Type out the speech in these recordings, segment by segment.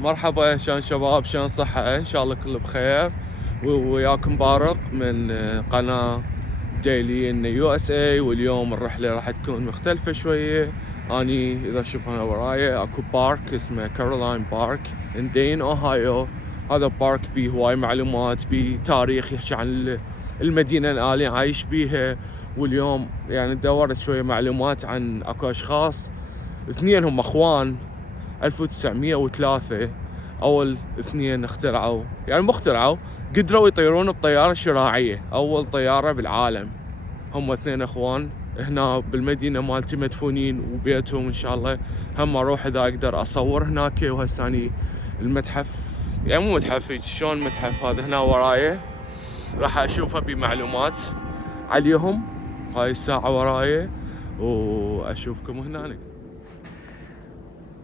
مرحبا، شلون شباب؟ شلون صحة؟ ان شاء الله كله بخير. وياكم بارق من قناة ديلي ان يو اس اي. واليوم الرحلة راح تكون مختلفة شوية. اني اذا تشوفون وراي اكو بارك اسمه كارولاين بارك ان دين اوهايو. هذا بارك بيه هواي معلومات، بيه تاريخ يحكي عن المدينة اللي انا عايش بيها. واليوم يعني دورت شوية معلومات عن اكو اشخاص اثنينهم اخوان 1903 اول اثنين مخترعوا قدروا يطيرون بطيارة شراعية، اول طيارة بالعالم. هم اثنين اخوان هنا بالمدينة مالتي مدفونين وبيتهم ان شاء الله. هم اروح اذا اقدر اصور هناك. وهساني المتحف، يعني مو متحف، شلون متحف هذا هنا وراي، راح اشوفه بمعلومات عليهم. هاي الساعة وراي واشوفكم هناك.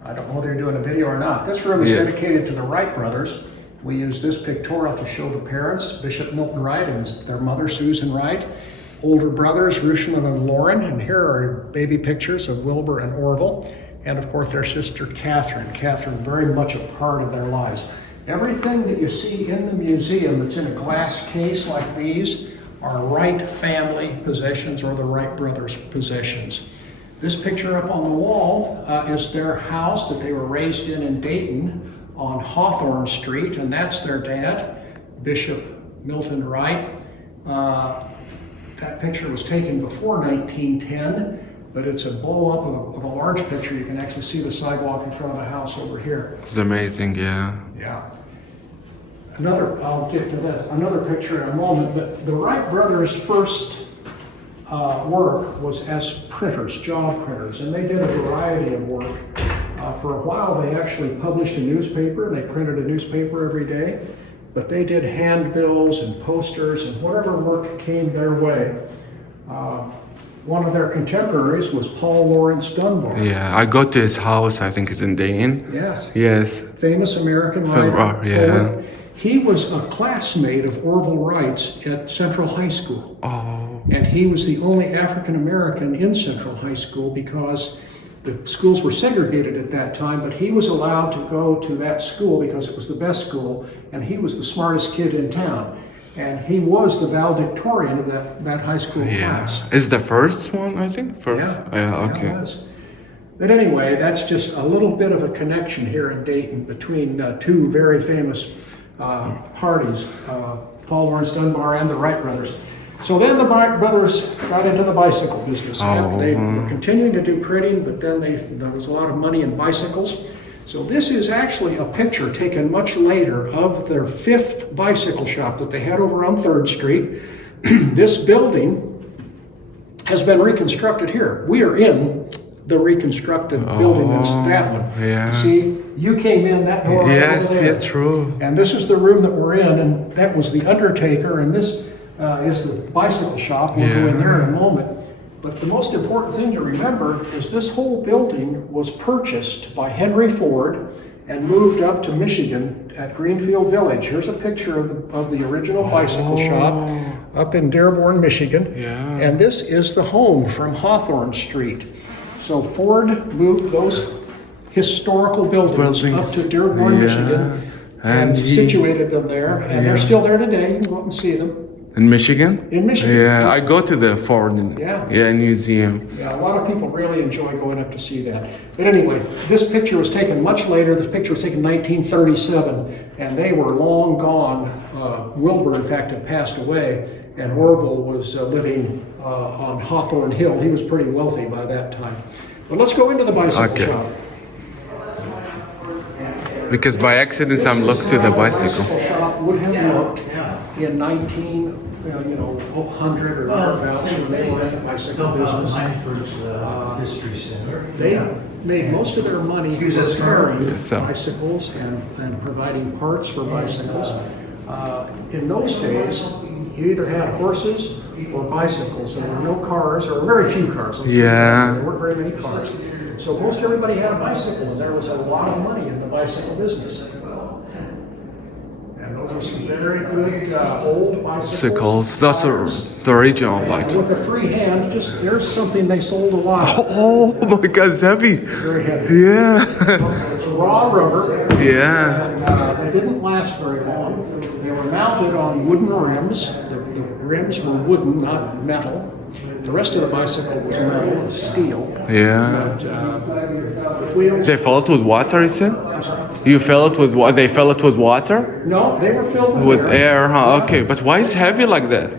I don't know whether you're doing a video or not. This room is dedicated to the Wright brothers. We use this pictorial to show the parents, Bishop Milton Wright and their mother, Susan Wright, older brothers, Rushman and Lauren, and here are baby pictures of Wilbur and Orville, and of course their sister, Catherine. Catherine, very much a part of their lives. Everything that you see in the museum that's in a glass case like these are Wright family possessions or the Wright brothers' possessions. This picture up on the wall is their house that they were raised in Dayton on Hawthorne Street, and that's their dad, Bishop Milton Wright. That picture was taken before 1910, but it's a blow-up of a large picture. You can actually see the sidewalk in front of the house over here. It's amazing, yeah. Yeah. I'll get to this, another picture in a moment, but the Wright brothers' first work was as printers, job printers, and they did a variety of work. For a while they actually published a newspaper. They printed a newspaper every day, but they did handbills and posters and whatever work came their way. One of their contemporaries was Paul Laurence Dunbar. Yeah, I go to his house, I think it's in Dayton. Yes. Yes. Famous American writer. Yeah. He was a classmate of Orville Wright's at Central High School. Oh. And he was the only African American in Central High School because the schools were segregated at that time, but he was allowed to go to that school because it was the best school, and he was the smartest kid in town. And he was the valedictorian of that high school class. Is the first one, I think? First? Yeah, okay. It was. But anyway, that's just a little bit of a connection here in Dayton between two very famous parties, Paul Laurence Dunbar and the Wright brothers. So then the Wright brothers got into the bicycle business. They were continuing to do printing, but then there was a lot of money in bicycles. So this is actually a picture taken much later of their fifth bicycle shop that they had over on 3rd Street. This building has been reconstructed here. We are in the reconstructed building. That's that one. Yeah. See, you came in that door right over there. Yes, true. And this is the room that we're in, and that was the undertaker, and this is the bicycle shop. We'll go in there in a moment. But the most important thing to remember is this whole building was purchased by Henry Ford and moved up to Michigan at Greenfield Village. Here's a picture of the original bicycle shop up in Dearborn, Michigan. Yeah. And this is the home from Hawthorne Street. So Ford moved those historical buildings up to Dearborn, Michigan, and situated them there. And they're still there today. You can go up and see them. In Michigan? In Michigan. Yeah, I go to the Ford museum. Yeah, a lot of people really enjoy going up to see that. But anyway, this picture was taken much later. This picture was taken in 1937, and they were long gone. Wilbur, in fact, had passed away, and Orville was living on Hawthorne Hill. He was pretty wealthy by that time. But let's go into the bicycle shop. Because by accident I'm looked to the bicycle. The shop would have looked in 1900 or thereabouts when they were in the bicycle business. History Center. They made most of their money repairing bicycles and providing parts for bicycles. In those days, you either had horses or bicycles. There were no cars, or very few cars. Yeah. There weren't very many cars. So most everybody had a bicycle, and there was a lot of money in the bicycle business. And those There's some very good old bicycles. That's the original bike. With a free hand, just there's something they sold a lot. Oh my God, it's heavy. Very heavy. Yeah. It's raw rubber. Yeah. And they didn't last very long. They were mounted on wooden rims. The rims were wooden, not metal. The rest of the bicycle was metal and steel. Yeah. But the wheels. They fill it with water, you said? You fill it with what? They fill it with water? No, they were filled With air, huh? Okay, but why is it heavy like that?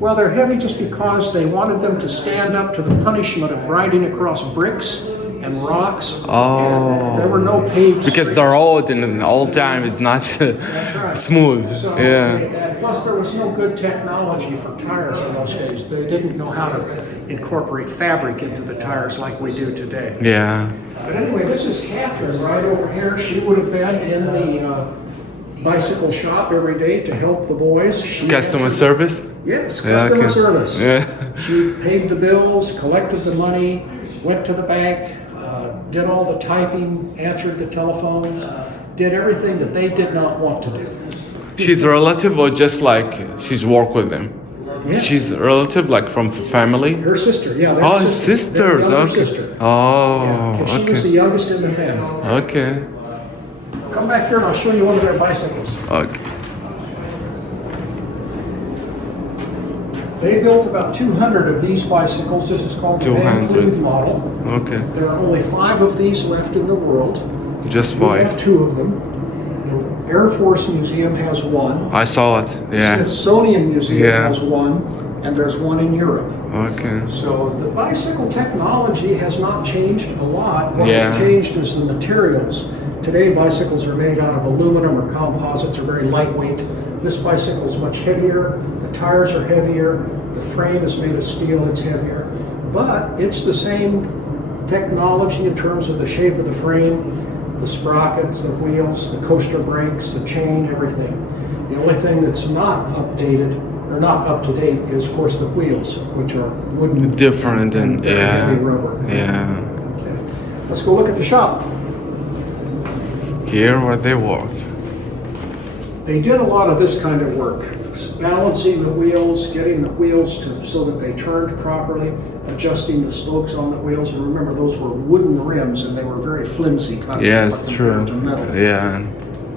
Well, they're heavy just because they wanted them to stand up to the punishment of riding across bricks and rocks. Oh. And there were no paved Because the streets. road in the old time is not right. smooth. So, Yeah. and plus there was no good technology for tires in those days. They didn't know how to incorporate fabric into the tires like we do today. Yeah. But anyway, this is Catherine right over here. She would have been in the bicycle shop every day to help the boys. She Customer answered- service? Yes, Yeah, customer okay. service. Yeah. She paid the bills, collected the money, went to the bank, did all the typing, answered the telephones, did everything that they did not want to do. She's a relative or just like she's work with them? Yes. She's a relative, like from family? Her sister, yeah. they're Oh, sisters. They're sisters. younger Okay. sister. Oh, And she was the okay. youngest in the family. Okay. Come back here and I'll show you one of their bicycles. Okay. They built about 200 of these bicycles. This is called the Van 200. Cleve model. Okay. There are only 5 of these left in the world. Just We have 5. 2 of them. The Air Force Museum has 1. I saw it. Yeah. Smithsonian Museum Yeah. has 1, and there's 1 in Europe. Okay. So the bicycle technology has not changed a lot. What Yeah. has changed is the materials. Today bicycles are made out of aluminum or composites, are very lightweight. This bicycle is much heavier, the tires are heavier, the frame is made of steel, it's heavier. But it's the same technology in terms of the shape of the frame, the sprockets, the wheels, the coaster brakes, the chain, everything. The only thing that's not updated or not up to date is, of course, the wheels, which are wooden. Different and very yeah. heavy rubber. Yeah. Okay. Let's go look at the shop. Here where they work. They did a lot of this kind of work, balancing the wheels, getting the wheels so that they turned properly, adjusting the spokes on the wheels. And remember, those were wooden rims, and they were very flimsy. Kind of Yes, true. compared to metal. Yeah.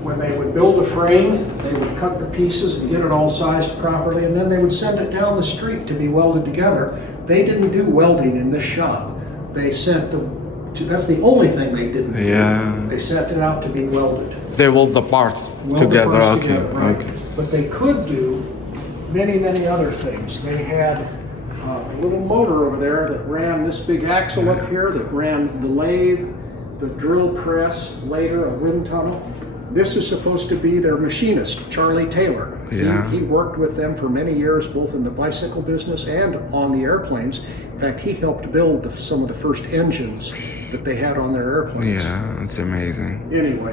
When they would build a frame, they would cut the pieces and get it all sized properly, and then they would send it down the street to be welded together. They didn't do welding in this shop. They sent that's the only thing they didn't do. Yeah. They sent it out to be welded. They weld the part Weld the together. parts Okay. together, right. Okay. But they could do many, many other things. They had a little motor over there that ran this big axle up here, that ran the lathe, the drill press, later a wind tunnel. This is supposed to be their machinist, Charlie Taylor. Yeah. He worked with them for many years, both in the bicycle business and on the airplanes. In fact, he helped build some of the first engines that they had on their airplanes. Yeah, it's amazing. Anyway,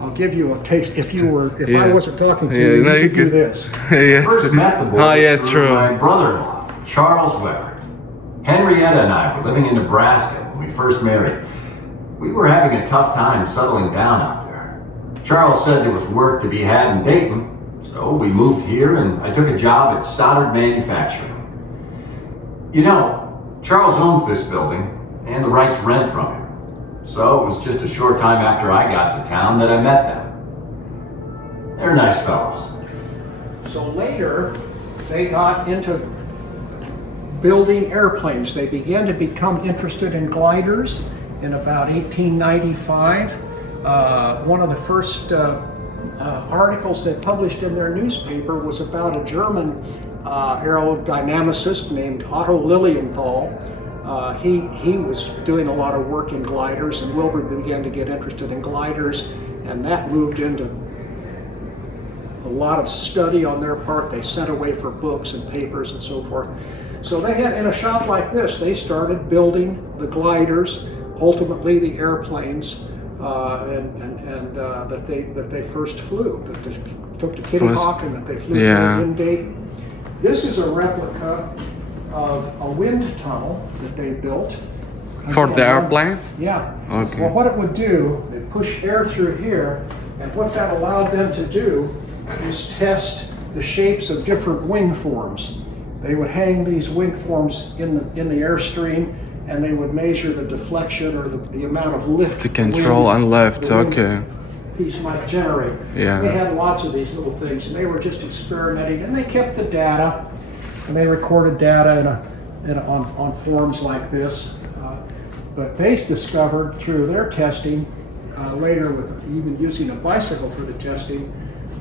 I'll give you a taste. If I Yeah. wasn't talking to Yeah, you, no, you you could do could. this. Yes. First met the boys Oh, yeah, it's through true. my brother-in-law, Charles Weber. Henrietta and I were living in Nebraska when we first married. We were having a tough time settling down out there. Charles said there was work to be had in Dayton, so we moved here and I took a job at Stoddard Manufacturing. You know, Charles owns this building and the rights rent from him. So it was just a short time after I got to town that I met them. They're nice fellows. So later, they got into building airplanes. They began to become interested in gliders in about 1895. One of the first articles they published in their newspaper was about a German aerodynamicist named Otto Lilienthal. He was doing a lot of work in gliders, and Wilbur began to get interested in gliders, and that moved into a lot of study on their part. They sent away for books and papers and so forth. So they had, in a shop like this, they started building the gliders, ultimately the airplanes, that they first flew, that they took to Kitty First- Hawk and that they flew yeah. in Dayton. This is a replica of a wind tunnel that they built. For the airplane? Yeah. Okay. Well, what it would do, they push air through here, and what that allowed them to do is test the shapes of different wing forms. They would hang these wing forms in the airstream, and they would measure the deflection or the amount of lift. To control and lift, okay. Piece might generate. Yeah. They had lots of these little things, and they were just experimenting, and they kept the data, and they recorded data on forms like this. But they discovered through their testing, later with even using a bicycle for the testing,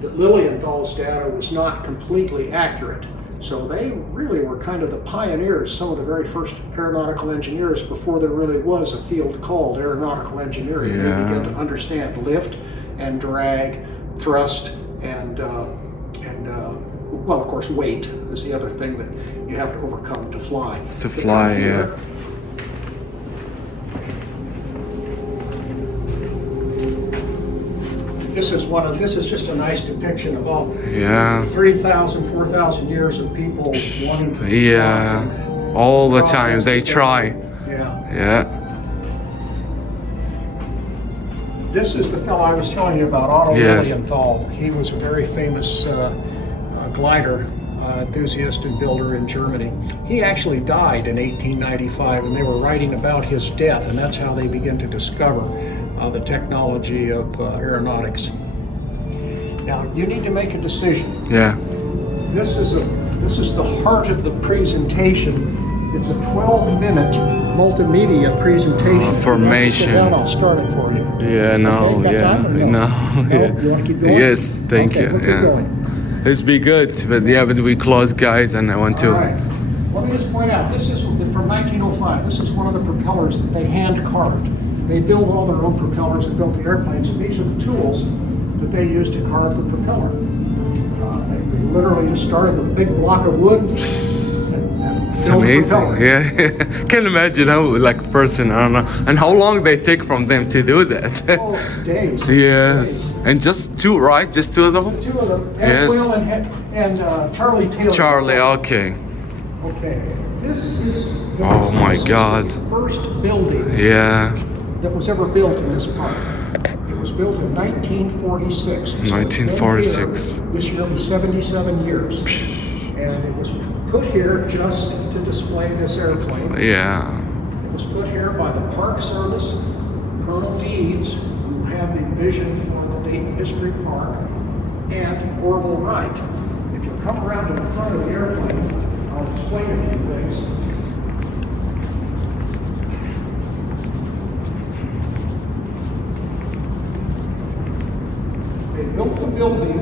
that Lilienthal's data was not completely accurate. So they really were kind of the pioneers, some of the very first aeronautical engineers before there really was a field called aeronautical engineering. Yeah. They began to understand lift and drag, thrust, and well, of course, weight is the other thing that you have to overcome to fly. To fly, yeah. This is just a nice depiction of all 3,000, 4,000 years of people wanting to Yeah, all the time they try. Yeah. Yeah. This is the fellow I was telling you about, Otto Yes. Lilienthal. He was a very famous glider enthusiast and builder in Germany. He actually died in 1895, and they were writing about his death, and that's how they began to discover the technology of aeronautics. Now, you need to make a decision. Yeah. This is the heart of the presentation. It's a 12-minute multimedia presentation. Formation. If you want to sit down, I'll start it for you. Yeah, no, Okay, got yeah, time or no? no, No? yeah. You want to keep going? Yes, thank Okay, you. we'll keep Yeah, going. it's be good, but yeah, but we close, guys, and I want to. All right. Let me just point out, this is from 1905. This is one of the propellers that they hand carved. They build all their own propellers and built the airplanes. And these are the tools that they used to carve the propeller. They literally just started with a big block of wood. It's amazing. Yeah, can't imagine how like a person, I don't know, and how long they take from them to do that. Oh, it's days. Yes, Days. and just two, right? Just two of them. Two of them. Ed Yes. Will and Charlie Taylor. Charlie, okay. Okay. This is. Oh my God. The first building Yeah, that was ever built in this park. It was built in 1946. So it's been 1946. here. This year will be 77 years. And it was put here just to display this airplane. yeah. It was put here by the Park Service, Colonel Deeds, who had the vision for the Dayton History Park, and Orville Wright. If you come around to the front of the airplane, I'll explain a few things. They built the building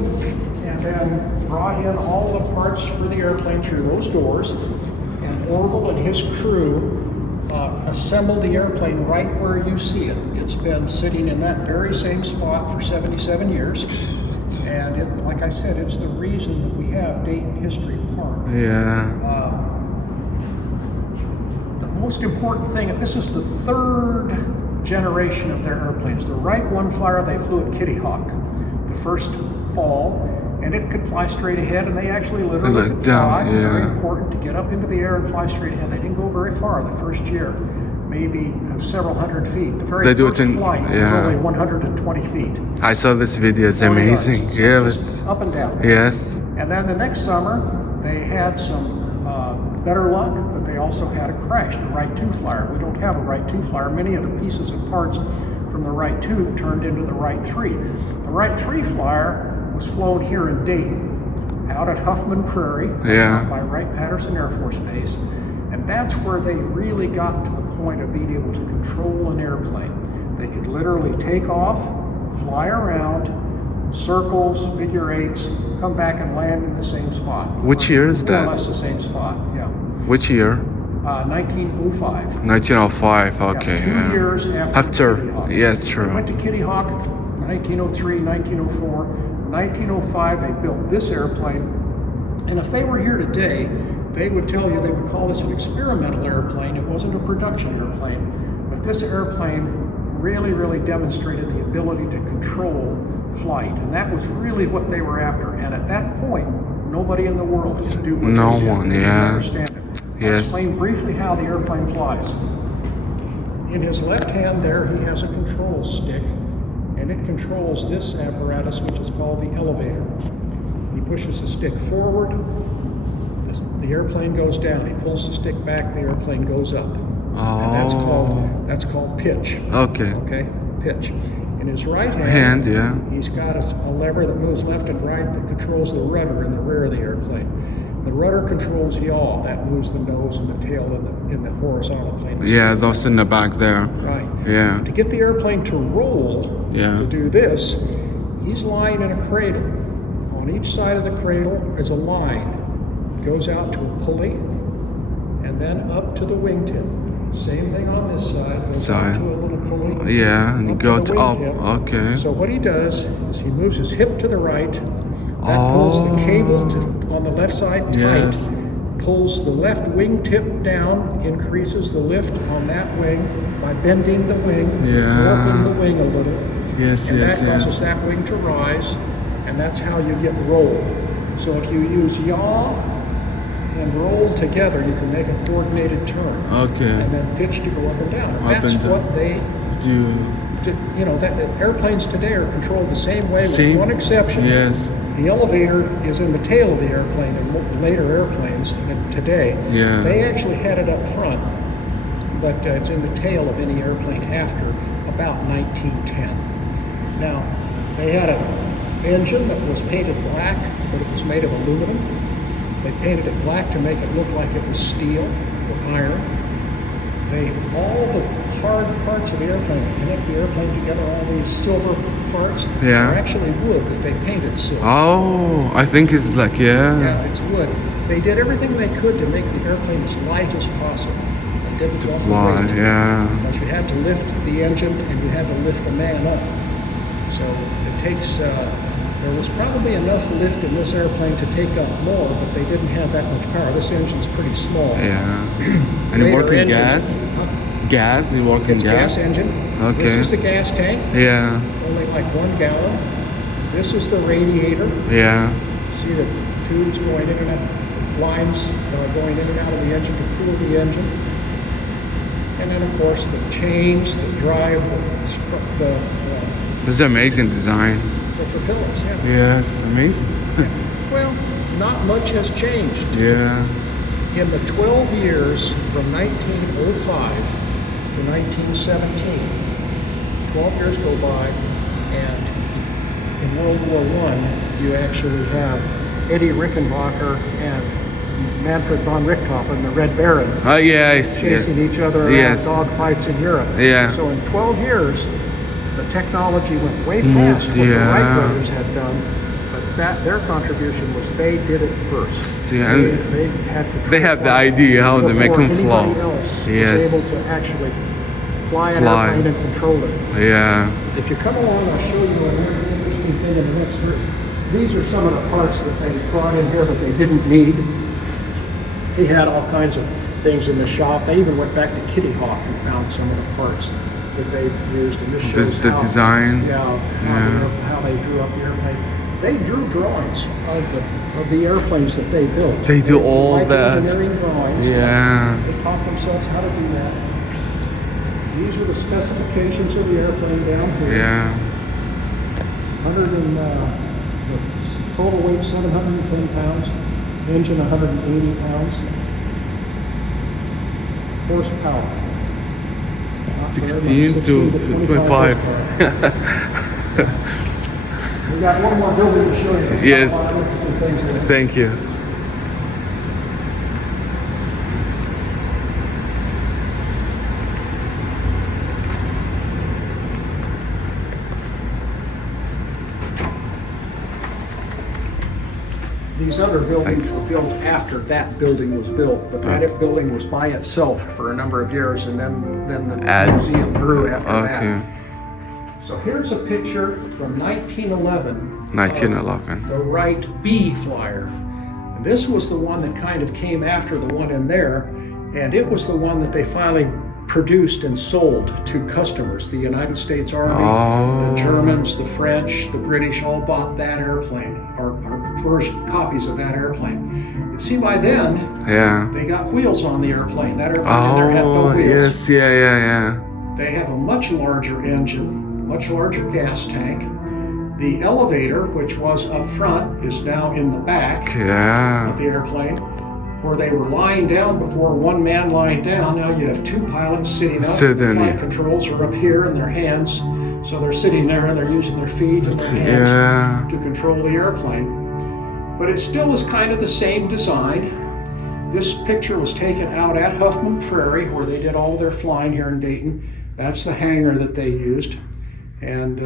and then brought in all the parts for the airplane through those doors. And Orville and his crew assembled the airplane right where you see it. It's been sitting in that very same spot for 77 years. And like I said, it's the reason that we have Dayton History Park. Yeah. The most important thing, this is the third generation of their airplanes. The Wright one flyer they flew at Kitty Hawk the first fall, and it could fly straight ahead, and they actually literally could fly. Very important to get up into the air and fly straight ahead. They didn't go very far the first year, maybe several hundred feet. The very first flight was only 120 feet. I saw this video, it's amazing. So Yeah, just up and down. yes. And then the next summer, they had some better luck, but they also had a crash, the Wright 2 flyer. We don't have a Wright 2 flyer. Many of the pieces and parts from the Wright 2 turned into the Wright 3. The Wright 3 flyer was flown here in Dayton, out at Huffman Prairie, by Wright-Patterson Air Force Base. And that's where they really got to the point of being able to control an airplane. They could literally take off, fly around, circles, figure eights, come back and land in the same spot. Which year is that? More or less the same spot, yeah. Which year? 1905. 1905, okay. Yeah, 2 years after Kitty Hawk. Yes, true. They went to Kitty Hawk 1903, 1904. 1905, they built this airplane. And if they were here today, they would tell you, they would call this an experimental airplane. It wasn't a production airplane. But this airplane really, really demonstrated the ability to control flight. And that was really what they were after. And at that point, nobody in the world could do what they did. No one, They didn't yeah. understand it. I'll Yes. explain briefly how the airplane flies. In his left hand there, he has a control stick, and it controls this apparatus, which is called the elevator. He pushes the stick forward, the airplane goes down. He pulls the stick back, the airplane goes up. And that's called pitch. Okay. Okay, pitch. In his right Hand, yeah. he's got a lever that moves left and right that controls the rudder in the rear of the airplane. The rudder controls yaw, that moves the nose and the tail in the horizontal plane. Yeah, those in the back there. Right. Yeah. To get the airplane to roll, Yeah. to do this, he's lying in a cradle. On each side of the cradle is a line. It goes out to a pulley and then up to the wingtip. Same thing on this side. Goes out to a little pulley. Yeah, and you go the to up. wingtip. Okay. So what he does is he moves his hip to the right. That pulls the cable on the left side tight. Yes. Pulls the left wingtip down, increases the lift on that wing by bending the wing, warping the wing a little. Yes, and yes, that causes yes. that wing to rise, and that's how you get roll. So if you use yaw and roll together, you can make a coordinated turn. Okay. And then pitch to go up and down. And Up that's and down. what they Do you know, that airplanes today are controlled the same way Same? with one exception. Yes. The elevator is in the tail of the airplane in later airplanes today. Yeah. They actually had it up front, but it's in the tail of any airplane after about 1910. Now, they had an engine that was painted black, but it was made of aluminum. They painted it black to make it look like it was steel or iron. All the hard parts of the airplane that connect the airplane together, all these silver parts, Yeah. are actually wood that they painted silver. Oh, I think it's like, Yeah, it's wood. They did everything they could to make the airplane as light as possible. They didn't to want fly, weight, yeah. because you had to lift the engine and you had to lift a man up. So it takes, there was probably enough lift in this airplane to take up more, but they didn't have that much power. This engine's pretty small. Yeah. And you Later work in engines- gas? Gas? You work in It's gas? gas engine. Okay. This is the gas tank, Yeah. only like 1 gallon. This is the radiator. Yeah. See the tubes going in and out, lines going in and out of the engine to cool the engine. And then, of course, the chains that drive the This is amazing design. propellers. Yeah. Yes, amazing. Well, not much has changed. Yeah. In the 12 years from 1905 to 1917, 12 years go by, and in World War I, you actually have Eddie Rickenbacker and Manfred von Richthofen, the Red Baron, Yes. chasing Yeah. each other around Yes. dogfights in Europe. Yeah. So in 12 years, the technology went way past Moved, what the Wright yeah. brothers had done, but their contribution was they did it first. Yeah, and They had control they have the flight idea how to make before them fly. anybody else Yes. was able to actually fly an Fly. airplane and control it. Yeah. If you come along, I'll show you another interesting thing in the next group. These are some of the parts that they brought in here that they didn't need. He had all kinds of things in the shop. They even went back to Kitty Hawk and found some of the parts that they used. And this shows The how, design. Yeah, how they drew up the airplane. They drew drawings of the airplanes that they built. They do all like that. engineering drawings. Yeah. They taught themselves how to do that. These are the specifications of the airplane down here. Yeah. 100 and total weight 710 pounds, engine 180 pounds, horsepower. Not very much, 16 to 25. horsepower. We got one more building to show you. There's Yes. a lot of interesting things there. Thank you. These other buildings Thanks. were built after that building was built, but that building was by itself for a number of years, and then the museum grew after Okay. that. So here's a picture from 1911. 1911. The Wright B flyer. And this was the one that kind of came after the one in there, and it was the one that they finally produced and sold to customers. The United States Army, Oh. the Germans, the French, the British all bought that airplane, or first copies of that airplane. And see, by then, Yeah. they got wheels on the airplane. That airplane in there had no Oh, wheels. yes. Yeah. They have a much larger engine, much larger gas tank. The elevator, which was up front, is now in the back Yeah. of the airplane, where they were lying down before, one man lying down. Now you have two pilots sitting up. Sitting, the flight yeah. controls are up here in their hands, so they're sitting there and they're using their feet and their hands Yeah. to control the airplane. But it still is kind of the same design. This picture was taken out at Huffman Prairie, where they did all their flying here in Dayton. That's the hangar that they used. And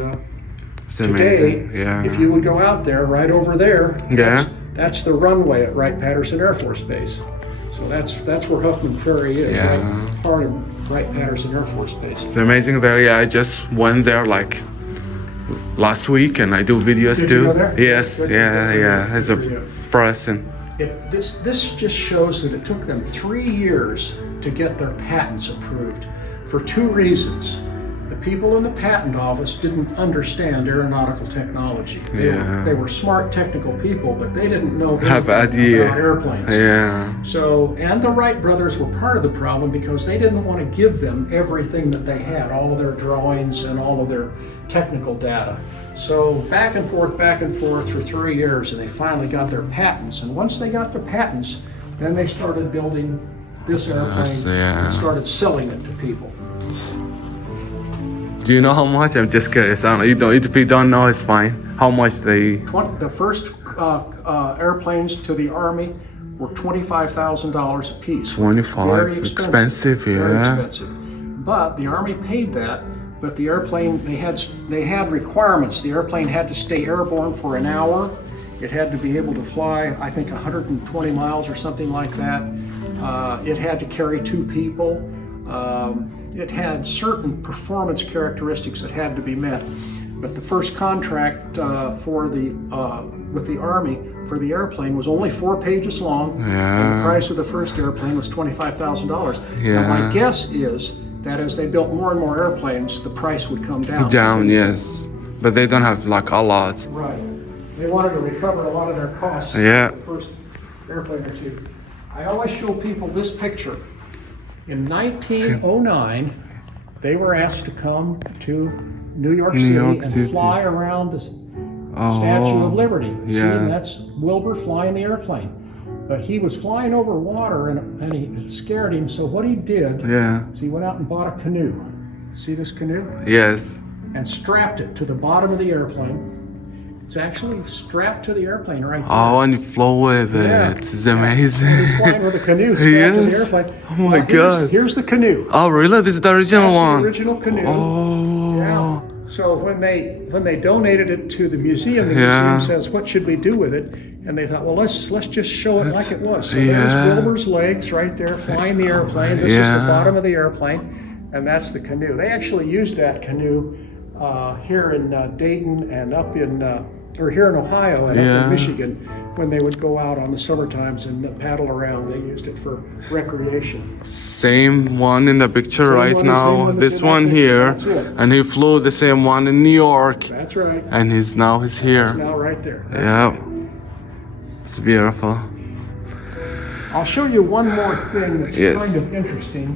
It's today, amazing. Yeah. if you would go out there, right over there, Yeah. that's the runway at Wright-Patterson Air Force Base. So that's where Huffman Prairie is, Yeah. right? Part of Wright-Patterson Air Force Base. It's amazing there. Yeah, I just went there like last week, and I do videos Did too. you go there? Yes. Good. Yeah. Good. Yeah. As a Good for you. person. This just shows that it took them 3 years to get their patents approved for two reasons. The people in the patent office didn't understand aeronautical technology. They were smart technical people, but they didn't know Have anything idea. about airplanes. Yeah. So, and the Wright brothers were part of the problem because they didn't want to give them everything that they had, all of their drawings and all of their technical data. So back and forth for 3 years, and they finally got their patents. And once they got their patents, then they started building this airplane yeah. and started selling it to people. Do you know how much? I'm just curious. I don't know. You don't. If you don't know, it's fine. How much they? The first airplanes to the Army were $25,000 a piece. 25. Very Expensive, Very yeah. expensive. But the Army paid that. But the airplane, they had requirements. The airplane had to stay airborne for an hour. It had to be able to fly, I think, 120 miles or something like that. It had to carry 2 people. It had certain performance characteristics that had to be met. But the first contract with the Army for the airplane was only 4 pages long, and the price of the first airplane was $25,000. Yeah. Now my guess is that as they built more and more airplanes, the price would come down. Down, yes. But they don't have like a lot. Right. They wanted to recover a lot of their costs. Yeah. For the first airplane or two. I always show people this picture. In 1909, they were asked to come to New York City and fly around the Statue of Liberty. See, and that's Wilbur flying the airplane. But he was flying over water and it scared him, so what he did is he went out and bought a canoe. See this canoe? Yes. And strapped it to the bottom of the airplane. It's actually strapped to the airplane right there. Oh, and you flow with it. Yeah. It's amazing. He's flying with a canoe strapped to the Yes. airplane. Oh my God. Here's the canoe. Oh, really? This is the original That's one. the original canoe. Oh. Yeah. So when they donated it to the museum Yeah. says, what should we do with it? And they thought, well, let's just show it like it was. So Yeah. there's Wilbur's legs right there flying the airplane. This is Yeah. the bottom of the airplane, and that's the canoe. They actually used that canoe here in Dayton and up in, or here in Ohio and up Yeah. in Michigan when they would go out on the summer times and paddle around. They used it for recreation. Same one in the picture Same right one, the same now. one that's This in that one picture. here. That's it. And he flew the same one in New York. That's right. And he's here. It's now right there. That's Yeah. right. It's beautiful. I'll show you one more thing that's Yes. kind of interesting.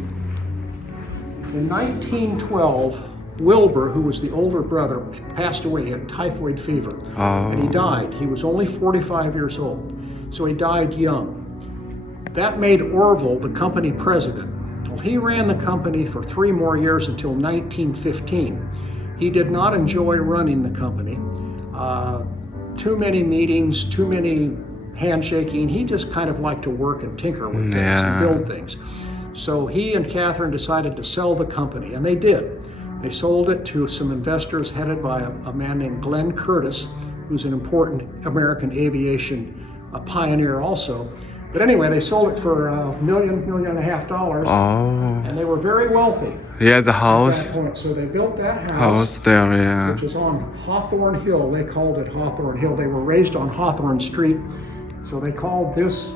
In 1912, Wilbur, who was the older brother, passed away. He had typhoid fever. And he died. He was only 45 years old. So he died young. That made Orville the company president. Well, he ran the company for 3 more years until 1915. He did not enjoy running the company. Too many meetings, too many handshaking. He just kind of liked to work and tinker with things and build things. So he and Catherine decided to sell the company, and they did. They sold it to some investors headed by a man named Glenn Curtis, who's an important American aviation pioneer also. But anyway, they sold it for $1.5 million, Oh. and they were very wealthy Yeah, the at house. that point. So they built that House there, yeah. which is on Hawthorne Hill. They called it Hawthorne Hill. They were raised on Hawthorne Street, so they called this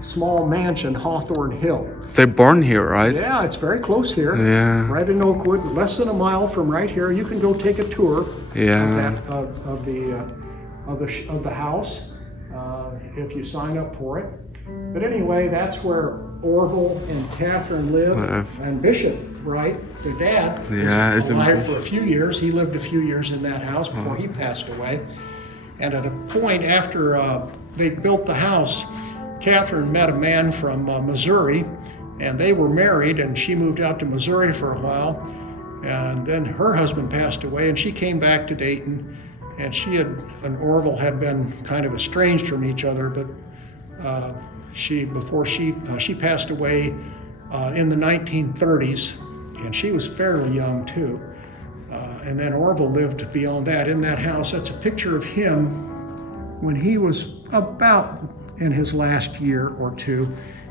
small mansion Hawthorne Hill. They born here, right? Yeah, it's very close here. Yeah. Right in Oakwood, less than a mile from right here. You can go take a tour Yeah. of the house if you sign up for it. But anyway, that's where Orville and Catherine live, and Bishop Wright, the dad, Yeah, was isn't alive it? for a few years. He lived a few years in that house before he passed away. And at a point after they built the house, Catherine met a man from Missouri, and they were married, and she moved out to Missouri for a while. And then her husband passed away, and she came back to Dayton, and she and Orville had been kind of estranged from each other, but before she passed away in the 1930s, and she was fairly young too. And then Orville lived beyond that in that house. That's a picture of him when he was about in his last year or two.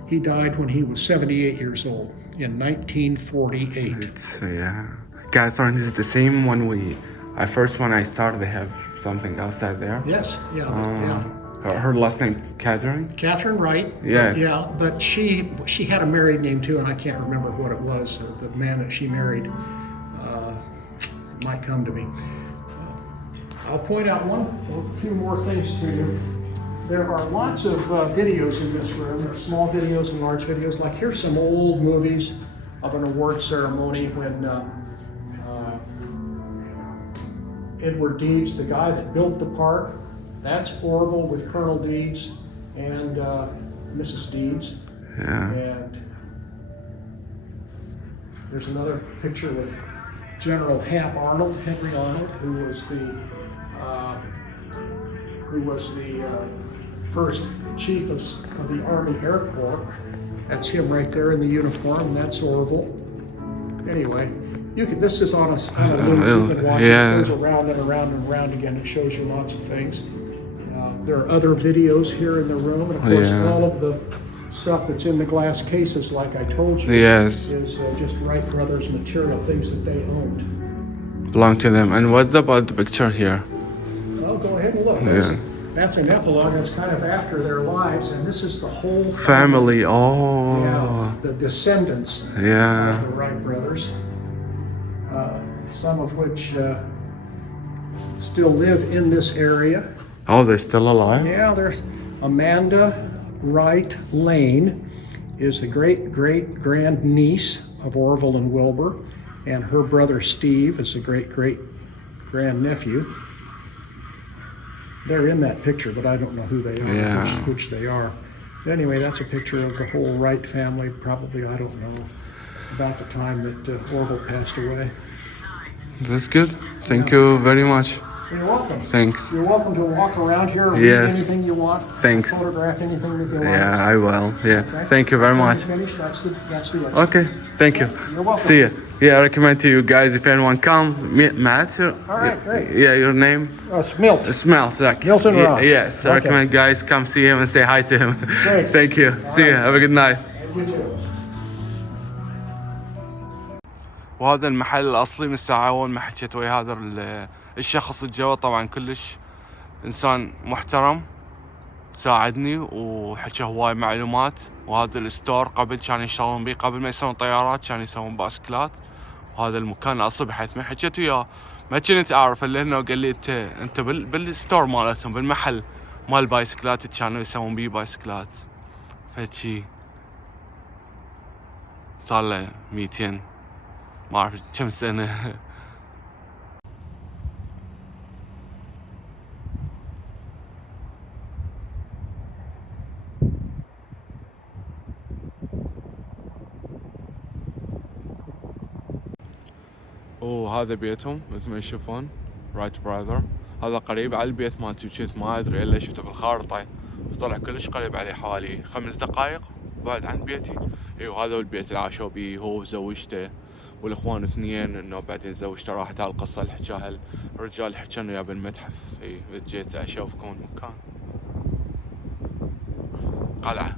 He died when he was 78 years old in 1948. It's, yeah. Catherine is the same when when I started, they have something outside there. Yes, yeah. Her last name, Catherine? Catherine Wright. Yeah. But she had a married name too, and I can't remember what it was. The man that she married might come to me. I'll point out one or two more things to you. There are lots of videos in this room. There are small videos and large videos. Like here's some old movies of an award ceremony when Edward Deeds, the guy that built the park, that's Orville with Colonel Deeds and Mrs. Deeds. Yeah. And there's another picture with General Hap Arnold, Henry Arnold, who was the first chief of the Army Air Corps. That's him right there in the uniform, and that's Orville. Anyway, this is on a loop. You can watch it. It goes around and around and around again. It shows you lots of things. There are other videos here in the room, and of course, all of the stuff that's in the glass cases, like I told you, is just Wright Brothers material, things that they owned. Belong to them. And what about the picture here? Well, go ahead and look. Yeah. That's an epilogue. That's kind of after their lives, and this is the whole Family. Oh. Yeah, the descendants of Yeah. the Wright brothers, some of which still live in this area. Oh, they're still alive? Yeah, there's Amanda Wright Lane is the great-great-grand niece of Orville and Wilbur, and her brother Steve is the great-great-grand nephew. They're in that picture, but I don't know who they are, Yeah. which they are. But anyway, that's a picture of the whole Wright family, probably, I don't know, about the time that Orville passed away. That's good. Thank you very much. You're welcome. Thanks. You're welcome to walk around here and Yes. read anything you want. Thanks. Photograph anything that you want. Yeah, I will. Yeah. Okay? Thank you very When much. you finish, that's the exit. Okay. Thank you. You're welcome. See you. Yeah, I recommend to you guys if anyone come. Matt. All right, great. Yeah, your name? Smilt. Smell. Like, Milton Ross. Yes. I Okay. recommend guys come see him and say hi to him. Great. Thank you. See you. Have a good night. You too. وهذا المحل الأصلي من الساعة أول ما حكيت ويا هذا الشخص الجوا طبعا كلش إنسان محترم ساعدني وحكى هواي معلومات. وهذا الستور قبل كانوا يشتغلون بيه قبل ما يسوون طيارات كانوا يسوون باسكلات. وهذا المكان الأصلي بحيث ما حكيت وياه ما كنت أعرف إلا إنه قال لي أنت بالستور مالتهم بالمحل مال بايسكلات كانوا يسوون بيه بايسكلات. فهيجي صار له 200 ما أعرف كم سنة. وهذا بيتهم مثل ما تشوفون رايت براذر. هذا قريب على البيت مالتي وكنت ما ادري الا شفته بالخارطة وطلع كلش قريب عليه حوالي 5 دقائق بعد عن بيتي. ايوه هذا هو البيت اللي عاشوا بيه هو وزوجته والاخوان اثنين. انه بعدين زوجته راحت على القصة اللي حكاها الرجال اللي حكانه وياه بالمتحف. اي جيت اشوفكم مكان قلعة.